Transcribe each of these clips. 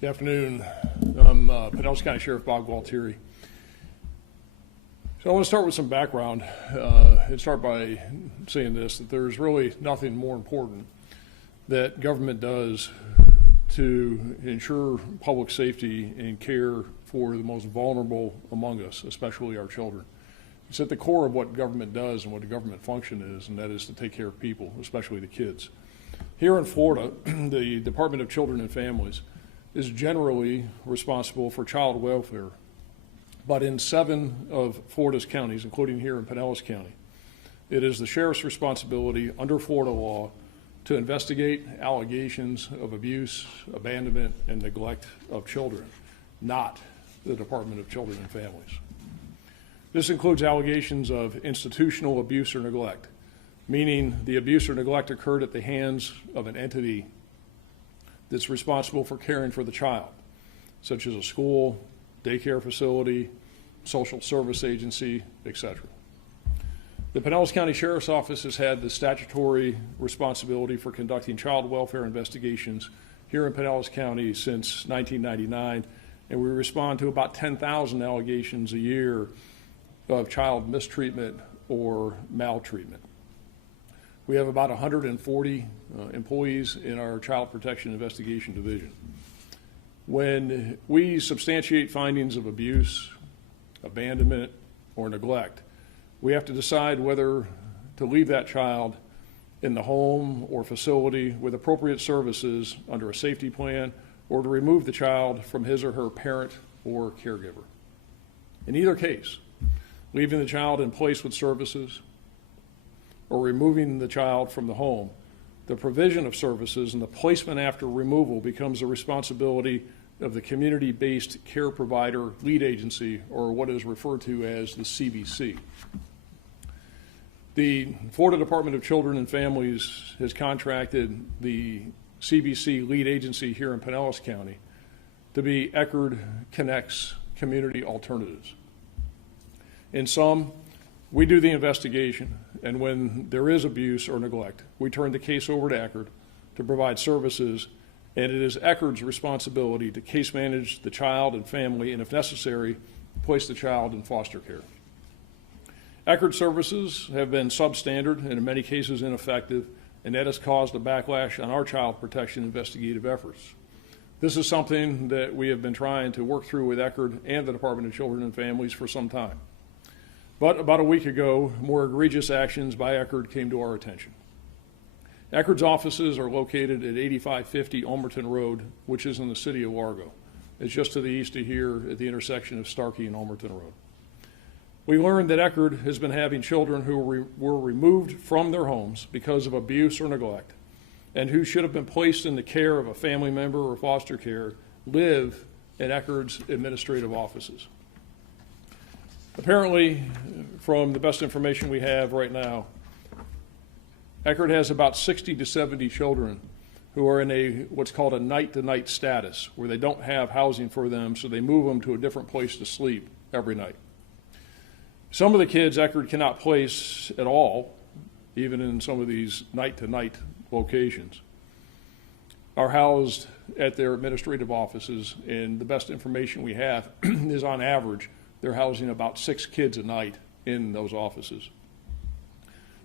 Good afternoon. I'm Pinellas County Sheriff Bob Gualtieri. So I want to start with some background and start by saying this, that there's really nothing more important that government does to ensure public safety and care for the most vulnerable among us, especially our children. It's at the core of what government does and what a government function is, and that is to take care of people, especially the kids. Here in Florida, the Department of Children and Families is generally responsible for child welfare, but in 7 of Florida's counties, including here in Pinellas County, it is the sheriff's responsibility under Florida law to investigate allegations of abuse, abandonment, and neglect of children, not the Department of Children and Families. This includes allegations of institutional abuse or neglect, meaning the abuse or neglect occurred at the hands of an entity that's responsible for caring for the child, such as a school, daycare facility, social service agency, etc. The Pinellas County Sheriff's Office has had the statutory responsibility for conducting child welfare investigations here in Pinellas County since 1999, and we respond to about 10,000 allegations a year of child mistreatment or maltreatment. We have about 140 employees in our Child Protection Investigation Division. When we substantiate findings of abuse, abandonment, or neglect, we have to decide whether to leave that child in the home or facility with appropriate services under a safety plan, or to remove the child from his or her parent or caregiver. In either case, leaving the child in place with services or removing the child from the home, the provision of services and the placement after removal becomes the responsibility of the community-based care provider lead agency, or what is referred to as the CBC. The Florida Department of Children and Families has contracted the CBC lead agency here in Pinellas County to be Eckerd Connects Community Alternatives. In sum, we do the investigation, and when there is abuse or neglect, we turn the case over to Eckerd to provide services, and it is Eckerd's responsibility to case manage the child and family, and if necessary, place the child in foster care. Eckerd services have been substandard and in many cases ineffective, and that has caused a backlash on our child protection investigative efforts. This is something that we have been trying to work through with Eckerd and the Department of Children and Families for some time. But about a week ago, more egregious actions by Eckerd came to our attention. Eckerd's offices are located at 8550 Ulmerton Road, which is in the city of Largo. It's just to the east of here at the intersection of Starkey and Ulmerton Road. We learned that Eckerd has been having children who were removed from their homes because of abuse or neglect, and who should have been placed in the care of a family member or foster care live in Eckerd's administrative offices. Apparently, from the best information we have right now, Eckerd has about 60 to 70 children who are in what's called a night-to-night status, where they don't have housing for them, so they move them to a different place to sleep every night. Some of the kids Eckerd cannot place at all, even in some of these night-to-night locations, are housed at their administrative offices, and the best information we have is on average they're housing about 6 kids a night in those offices.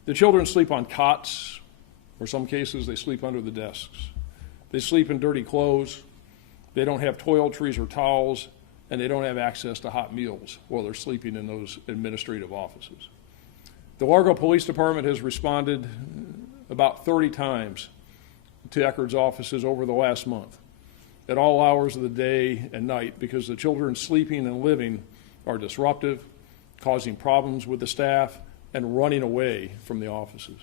The children sleep on cots, or some cases they sleep under the desks. They sleep in dirty clothes, they don't have toiletries or towels, and they don't have access to hot meals while they're sleeping in those administrative offices. The Largo Police Department has responded about 30 times to Eckerd's offices over the last month, at all hours of the day and night, because the children sleeping and living are disruptive, causing problems with the staff, and running away from the offices.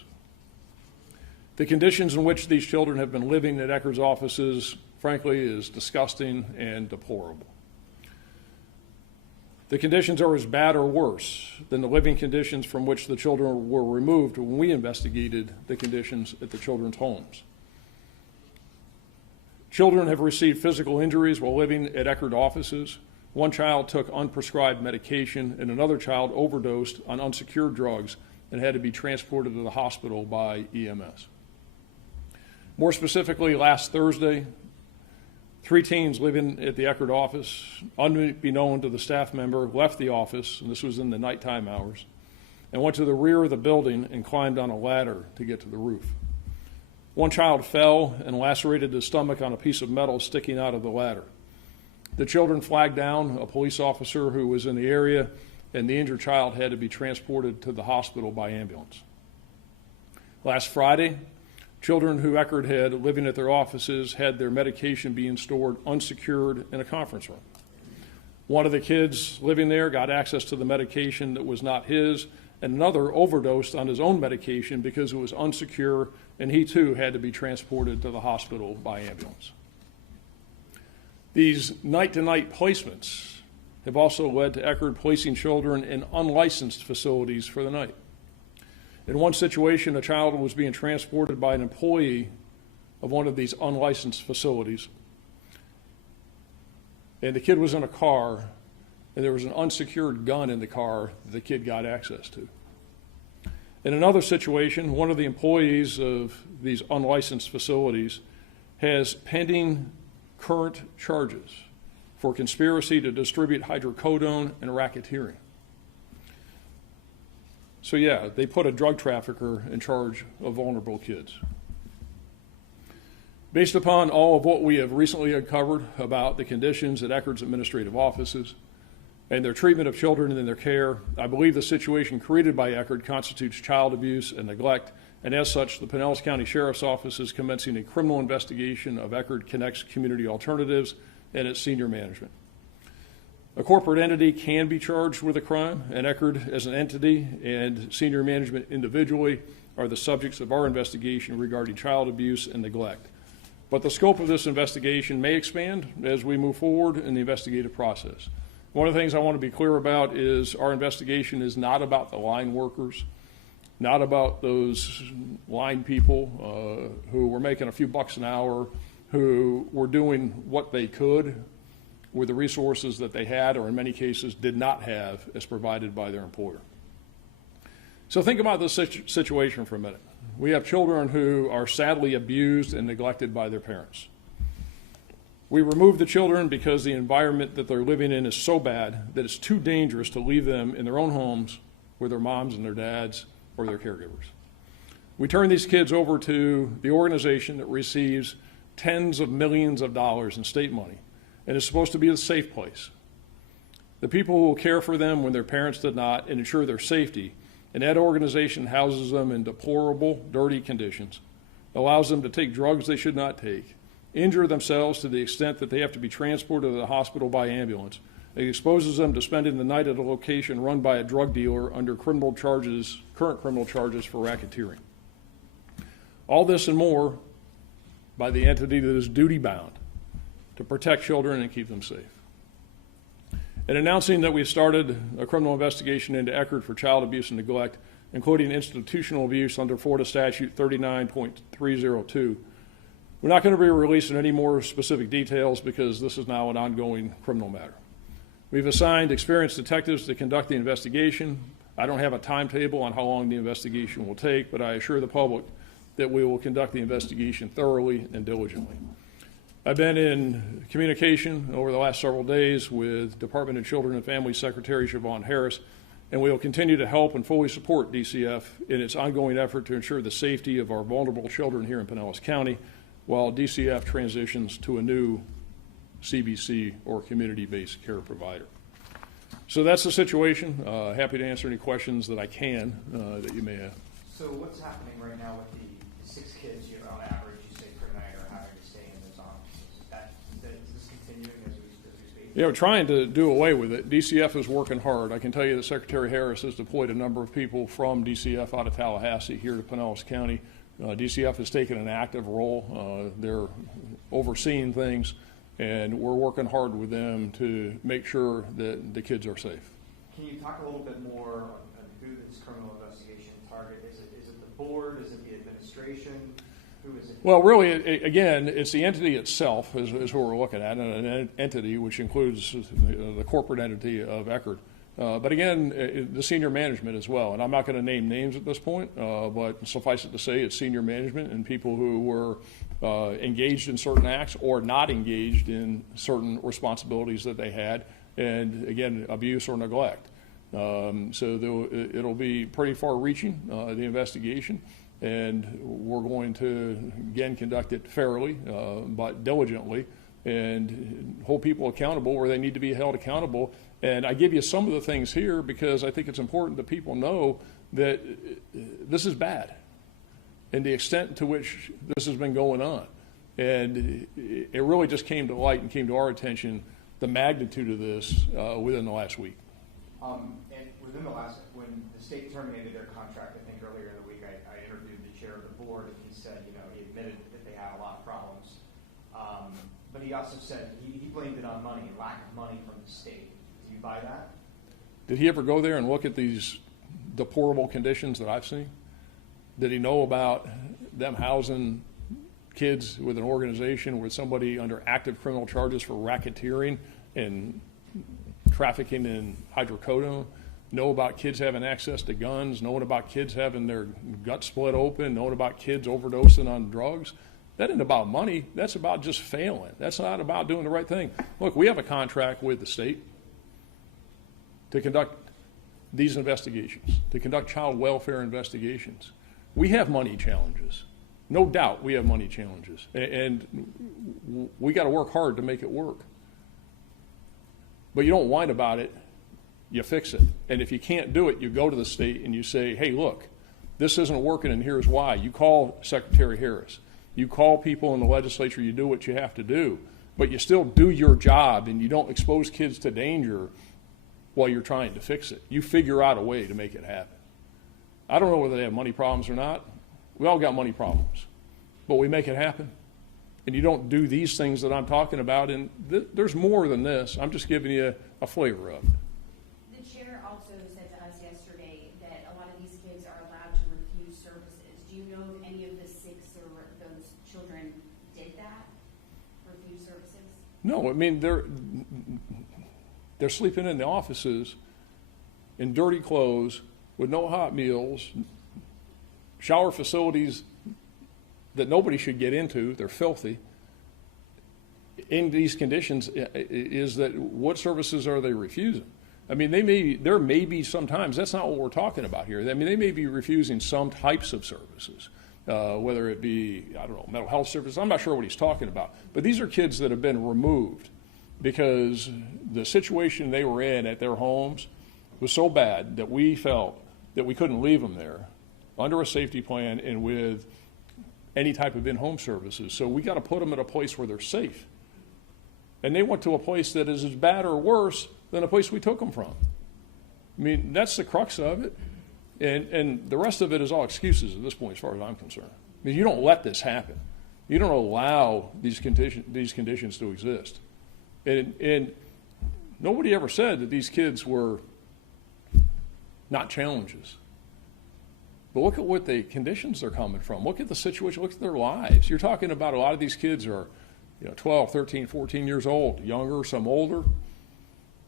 The conditions in which these children have been living at Eckerd's offices, frankly, is disgusting and deplorable. The conditions are as bad or worse than the living conditions from which the children were removed when we investigated the conditions at the children's homes. Children have received physical injuries while living at Eckerd offices. One child took unprescribed medication, and another child overdosed on unsecured drugs and had to be transported to the hospital by EMS. More specifically, last Thursday, 3 teens living at the Eckerd office, unbeknown to the staff member, left the office, and this was in the nighttime hours, and went to the rear of the building and climbed on a ladder to get to the roof. One child fell and lacerated his stomach on a piece of metal sticking out of the ladder. The children flagged down a police officer who was in the area, and the injured child had to be transported to the hospital by ambulance. Last Friday, children who Eckerd had living at their offices had their medication being stored unsecured in a conference room. One of the kids living there got access to the medication that was not his, and another overdosed on his own medication because it was unsecure, and he too had to be transported to the hospital by ambulance. These night-to-night placements have also led to Eckerd placing children in unlicensed facilities for the night. In one situation, a child was being transported by an employee of one of these unlicensed facilities, and the kid was in a car, and there was an unsecured gun in the car that the kid got access to. In another situation, one of the employees of these unlicensed facilities has pending current charges for conspiracy to distribute hydrocodone and racketeering. So yeah, they put a drug trafficker in charge of vulnerable kids. Based upon all of what we have recently uncovered about the conditions at Eckerd's administrative offices and their treatment of children and their care, I believe the situation created by Eckerd constitutes child abuse and neglect, and as such, the Pinellas County Sheriff's Office is commencing a criminal investigation of Eckerd Connects Community Alternatives and its senior management. A corporate entity can be charged with a crime, and Eckerd as an entity and senior management individually are the subjects of our investigation regarding child abuse and neglect. But the scope of this investigation may expand as we move forward in the investigative process. One of the things I want to be clear about is our investigation is not about the line workers, not about those line people who were making a few bucks an hour, who were doing what they could with the resources that they had, or in many cases did not have, as provided by their employer. So think about this situation for a minute. We have children who are sadly abused and neglected by their parents. We remove the children because the environment that they're living in is so bad that it's too dangerous to leave them in their own homes with their moms and their dads or their caregivers. We turn these kids over to the organization that receives tens of millions of dollars in state money and is supposed to be a safe place. The people who will care for them when their parents did not and ensure their safety, and that organization houses them in deplorable, dirty conditions, allows them to take drugs they should not take, injure themselves to the extent that they have to be transported to the hospital by ambulance. It exposes them to spending the night at a location run by a drug dealer under current criminal charges for racketeering. All this and more by the entity that is duty-bound to protect children and keep them safe. In announcing that we've started a criminal investigation into Eckerd for child abuse and neglect, including institutional abuse under Florida Statute 39.302, we're not going to be releasing any more specific details because this is now an ongoing criminal matter. We've assigned experienced detectives to conduct the investigation. I don't have a timetable on how long the investigation will take, but I assure the public that we will conduct the investigation thoroughly and diligently. I've been in communication over the last several days with Department of Children and Family Secretary Siobhan Harris, and we will continue to help and fully support DCF in its ongoing effort to ensure the safety of our vulnerable children here in Pinellas County while DCF transitions to a new CBC or community-based care provider. So that's the situation. Happy to answer any questions that I can that you may have. So what's happening right now with the 6 kids on average you say per night are having to stay in those offices? Is this continuing as we speak? Yeah, we're trying to do away with it. DCF is working hard. I can tell you that Secretary Harris has deployed a number of people from DCF out of Tallahassee here to Pinellas County. DCF has taken an active role. They're overseeing things, and we're working hard with them to make sure that the kids are safe. Can you talk a little bit more on who this criminal investigation target is? Is it the board? Is it the administration? Who is it? Well, really, again, it's the entity itself is who we're looking at, and an entity which includes the corporate entity of Eckerd. But again, the senior management as well. And I'm not going to name names at this point, but suffice it to say it's senior management and people who were engaged in certain acts or not engaged in certain responsibilities that they had, and again, abuse or neglect. So it'll be pretty far-reaching, the investigation, and we're going to, again, conduct it fairly, but diligently, and hold people accountable where they need to be held accountable. And I give you some of the things here because I think it's important that people know that this is bad and the extent to which this has been going on. And it really just came to light and came to our attention, the magnitude of this within the last week. And within the last, when the state terminated their contract, I think earlier in the week, I interviewed the chair of the board, and he said, he admitted that they had a lot of problems. But he also said he blamed it on money, lack of money from the state. Do you buy that? Did he ever go there and look at these deplorable conditions that I've seen? Did he know about them housing kids with an organization with somebody under active criminal charges for racketeering and trafficking in hydrocodone? Know about kids having access to guns, knowing about kids having their gut split open, knowing about kids overdosing on drugs? That isn't about money. That's about just failing. That's not about doing the right thing. Look, we have a contract with the state to conduct these investigations, to conduct child welfare investigations. We have money challenges. No doubt we have money challenges. And we got to work hard to make it work. But you don't whine about it, you fix it. And if you can't do it, you go to the state and you say, hey, look, this isn't working and here's why. You call Secretary Harris. You call people in the legislature, you do what you have to do. But you still do your job and you don't expose kids to danger while you're trying to fix it. You figure out a way to make it happen. I don't know whether they have money problems or not. We all got money problems. But we make it happen. And you don't do these things that I'm talking about. And there's more than this. I'm just giving you a flavor of it. The chair also said to us yesterday that a lot of these kids are allowed to refuse services. Do you know if any of the 6 or those children did that? Refuse services? No, I mean, they're sleeping in the offices in dirty clothes with no hot meals, shower facilities that nobody should get into. They're filthy. In these conditions, is that what services are they refusing? I mean, there may be sometimes, that's not what we're talking about here. I mean, they may be refusing some types of services, whether it be, I don't know, mental health services. I'm not sure what he's talking about. But these are kids that have been removed because the situation they were in at their homes was so bad that we felt that we couldn't leave them there under a safety plan and with any type of in-home services. So we got to put them at a place where they're safe. And they went to a place that is as bad or worse than the place we took them from. I mean, that's the crux of it. And the rest of it is all excuses at this point as far as I'm concerned. I mean, you don't let this happen. You don't allow these conditions to exist. And nobody ever said that these kids were not challenges. But look at what the conditions they're coming from. Look at the situation. Look at their lives. You're talking about a lot of these kids are 12, 13, 14 years old, younger, some older,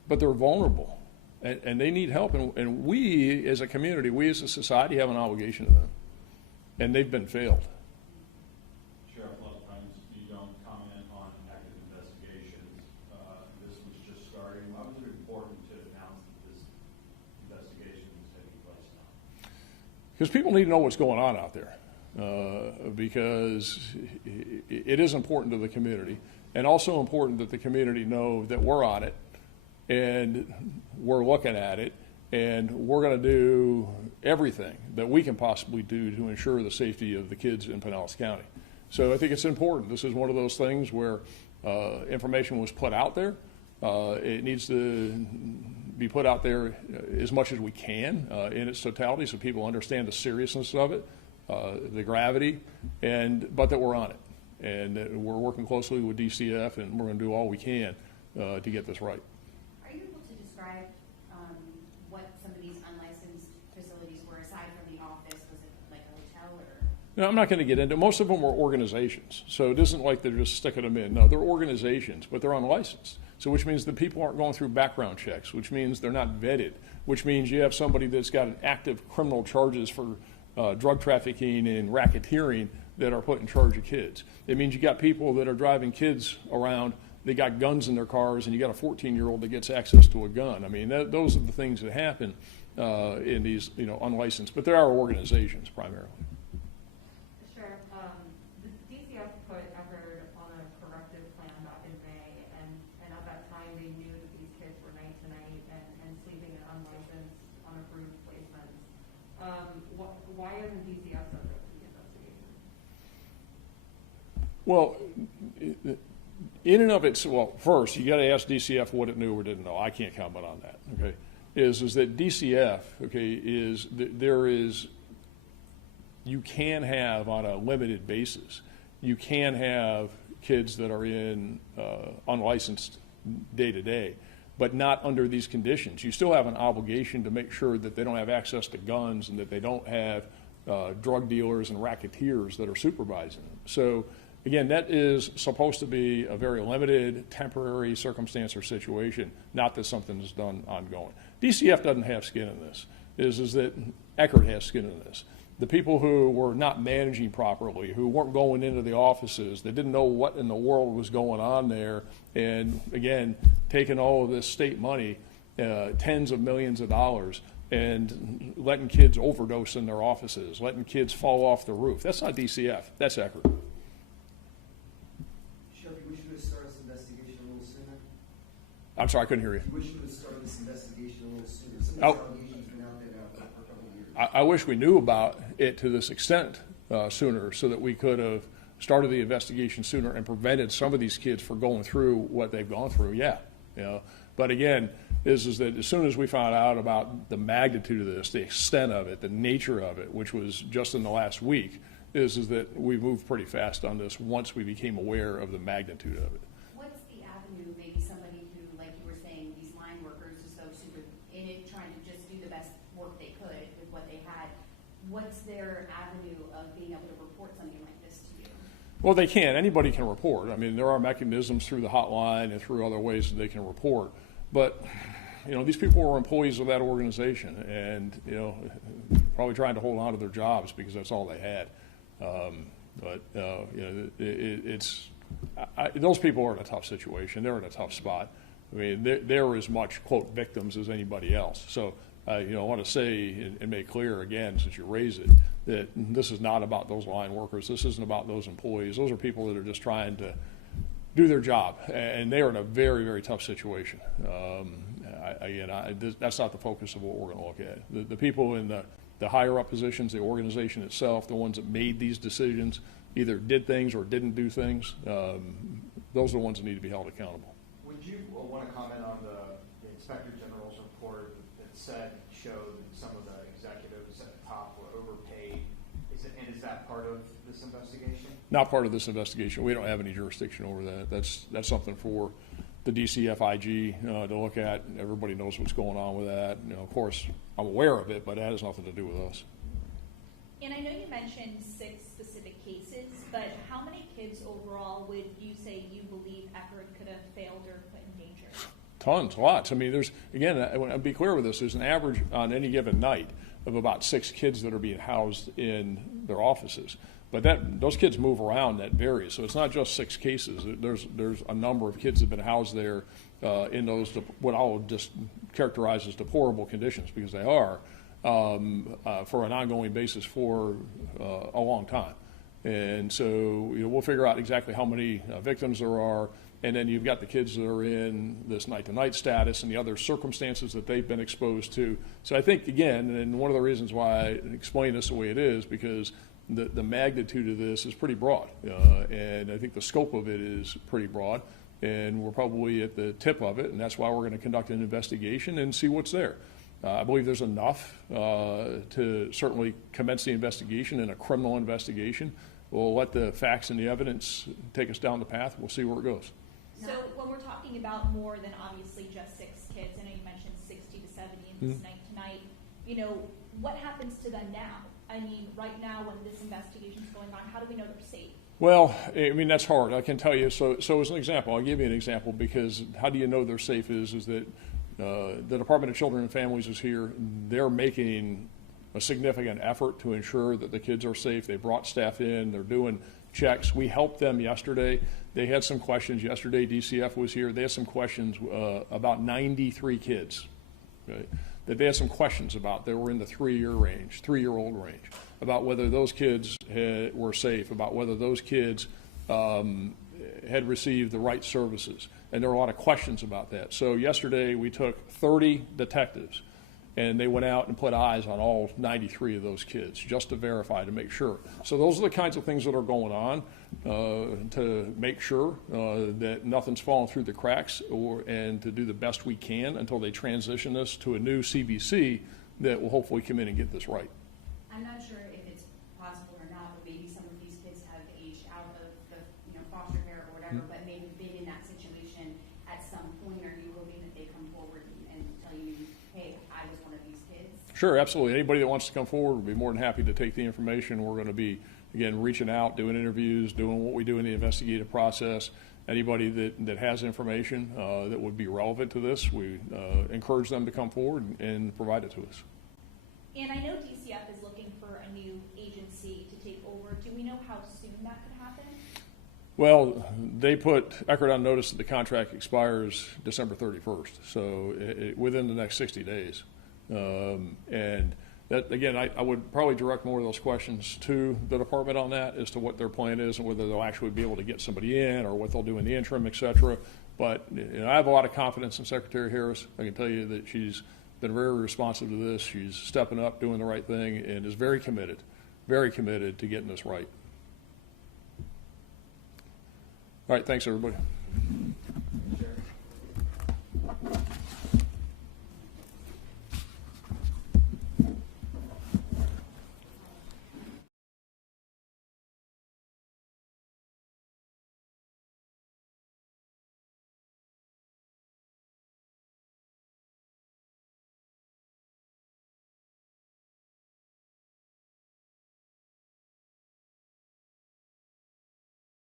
but they're vulnerable, and they need help. And we, as a community, we as a society have an obligation to them, and they've been failed. Sheriff, a lot of times you don't comment on active investigations. This was just starting. Why was it important to announce that this investigation was taking place now? Because people need to know what's going on out there, because it is important to the community, and also important that the community know that we're on it, and we're looking at it, and we're going to do everything that we can possibly do to ensure the safety of the kids in Pinellas County. So I think it's important. This is one of those things where information was put out there. It needs to be put out there as much as we can in its totality so people understand the seriousness of it, the gravity, but that we're on it. And we're working closely with DCF, and we're going to do all we can to get this right. Are you able to describe what some of these unlicensed facilities were aside from the office? Was it like a hotel or? No, I'm not going to get into it. Most of them were organizations. So it isn't like they're just sticking them in. No, they're organizations, but they're unlicensed. So which means the people aren't going through background checks, which means they're not vetted, which means you have somebody that's got an active criminal charges for drug trafficking and racketeering that are put in charge of kids. It means you got people that are driving kids around, they got guns in their cars, and you got a 14-year-old that gets access to a gun. I mean, those are the things that happen in these, unlicensed, but there are organizations primarily. Sheriff, the DCF put Eckerd on a corrective plan back in May, and at that time they knew that these kids were night to night and sleeping in unlicensed, unapproved placements. Why hasn't DCF done the investigation? Well, in and of itself, well, first, you got to ask DCF what it knew or didn't know. I can't comment on that, okay? Is that DCF, okay, you can have on a limited basis, you can have kids that are in unlicensed day to day, but not under these conditions. You still have an obligation to make sure that they don't have access to guns and that they don't have drug dealers and racketeers that are supervising them. So again, that is supposed to be a very limited, temporary circumstance or situation, not that something is done ongoing. DCF doesn't have skin in this, is that Eckerd has skin in this. The people who were not managing properly, who weren't going into the offices, that didn't know what in the world was going on there, and again, taking all of this state money, tens of millions of dollars, and letting kids overdose in their offices, letting kids fall off the roof. That's not DCF, that's Eckerd. Sheriff, you wish you would have started this investigation a little sooner? I'm sorry, I couldn't hear you. You wish you would have started this investigation a little sooner? Some of Oh. these allegations have been out there now for a couple of years. I wish we knew about it to this extent sooner, so that we could have started the investigation sooner and prevented some of these kids from going through what they've gone through. Yeah, But again, is that as soon as we found out about the magnitude of this, the extent of it, the nature of it, which was just in the last week, is that we moved pretty fast on this once we became aware of the magnitude of it. What's the avenue, maybe somebody who, like you were saying, these line workers are so super in it, trying to just do the best work they could with what they had. What's their avenue of being able to report something like this to you? Well, they can. Anybody can report. I mean, there are mechanisms through the hotline and through other ways that they can report. But, these people were employees of that organization and, probably trying to hold on to their jobs because that's all they had. Those people are in a tough situation. They're in a tough spot. I mean, they're as much, quote, victims as anybody else. So, I want to say and make clear again, since you raised it, that this is not about those line workers. This isn't about those employees. Those are people that are just trying to do their job, and they are in a very, very tough situation. That's not the focus of what we're going to look at. The people in the higher up positions, the organization itself, the ones that made these decisions, either did things or didn't do things, those are the ones that need to be held accountable. Would you want to comment on the Inspector General's report that showed that some of the executives at the top were overpaid? Is that part of this investigation? Not part of this investigation. We don't have any jurisdiction over that. That's something for the DCFIG to look at. Everybody knows what's going on with that. Of course, I'm aware of it, but that has nothing to do with us. And I know you mentioned 6 specific cases, but how many kids overall would you say you believe Eckerd could have failed or put in danger? Tons, lots. I mean, I'll be clear with this, there's an average on any given night of about 6 kids that are being housed in their offices. But those kids move around, that varies. So it's not just 6 cases. There's a number of kids that have been housed there in those, what I'll just characterize as deplorable conditions, because they are, for an ongoing basis for a long time. And so we'll figure out exactly how many victims there are. And then you've got the kids that are in this night-to-night status and the other circumstances that they've been exposed to. So I think, again, and one of the reasons why I explain this the way it is, because the magnitude of this is pretty broad. And I think the scope of it is pretty broad. And we're probably at the tip of it, and that's why we're going to conduct an investigation and see what's there. I believe there's enough to certainly commence the investigation and a criminal investigation. We'll let the facts and the evidence take us down the path. We'll see where it goes. So when we're talking about more than obviously just 6 kids, I know you mentioned 60 to 70 in this night to night, what happens to them now? I mean, right now when this investigation is going on, how do we know they're safe? Well, I mean, that's hard. I can tell you. So as an example, I'll give you an example, because how do you know they're safe is that the Department of Children and Families is here. They're making a significant effort to ensure that the kids are safe. They brought staff in. They're doing checks. We helped them yesterday. They had some questions yesterday. DCF was here. They had some questions about 93 kids, okay, that they had some questions about. They were in the 3-year-old range, about whether those kids were safe, about whether those kids had received the right services. And there were a lot of questions about that. So yesterday we took 30 detectives, and they went out and put eyes on all 93 of those kids just to verify, to make sure. So those are the kinds of things that are going on to make sure that nothing's falling through the cracks, and to do the best we can until they transition us to a new CBC that will hopefully come in and get this right. I'm not sure if it's possible or not, but maybe some of these kids have aged out of the foster care or whatever, but maybe been in that situation at some point. Are you hoping that they come forward and tell you, hey, I was one of these kids? Sure, absolutely. Anybody that wants to come forward will be more than happy to take the information. We're going to be, again, reaching out, doing interviews, doing what we do in the investigative process. Anybody that has information that would be relevant to this, we encourage them to come forward and provide it to us. And I know DCF is looking for a new agency to take over. Do we know how soon that could happen? Well, they put Eckerd on notice that the contract expires December 31st, so within the next 60 days. And that, again, I would probably direct more of those questions to the department on that, as to what their plan is and whether they'll actually be able to get somebody in, or what they'll do in the interim, et cetera. But I have a lot of confidence in Secretary Harris. I can tell you that she's been very responsive to this. She's stepping up, doing the right thing, and is very committed to getting this right. All right, thanks, everybody.